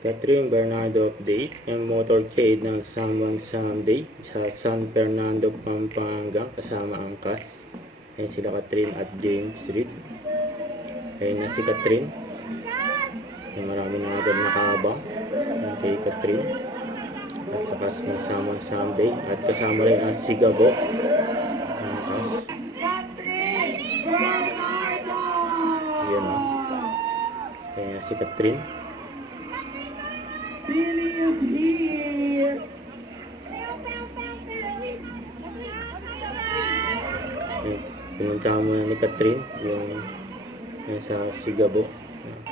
Catherine Bernardo update, yung motorcade ng Samang Sunday sa San Fernando, Pampanga kasama ang cast. Ayan sila Catherine at James Reid. Ayan na si Catherine. Ayan, marami na agad nakabang. Ayan kay Catherine. At sa cast ng Samang Sunday. At kasama rin ang Sigabo. Ayan cast. Ayan o. Ayan si Catherine. Billy is here. Pinunta muna ni Catherine yung sa Sigabo.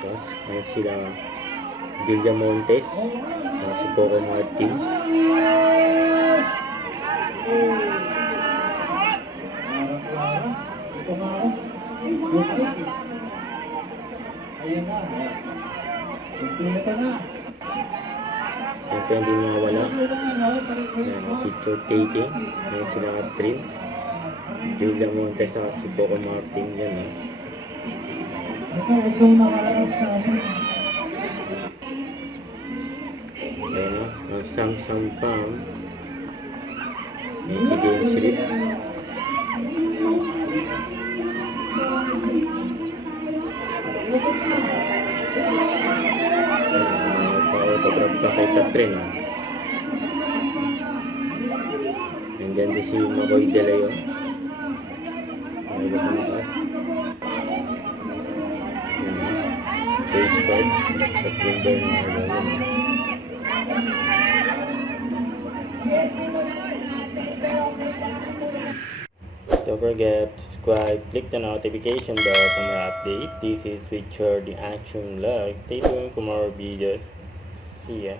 Tapos ayan sila Villamontes, si Coco Martin. Ayan na. Ito na. Ito hindi mawala. Ayan, picture taking. Ayan sila Catherine, Villamontes at si Coco Martin. Yan o. Ayan o, ang Samsung Pam. Ayan si James Reid. Pa-autograph pa kay Catherine o. Nandyan din si Makoy De Leon. May lakas. Face card. Catherine Bernardo. Don't forget to subscribe, click the notification bell for more update. This is Richard the Action Vlog. Stay tuned for more videos. See ya.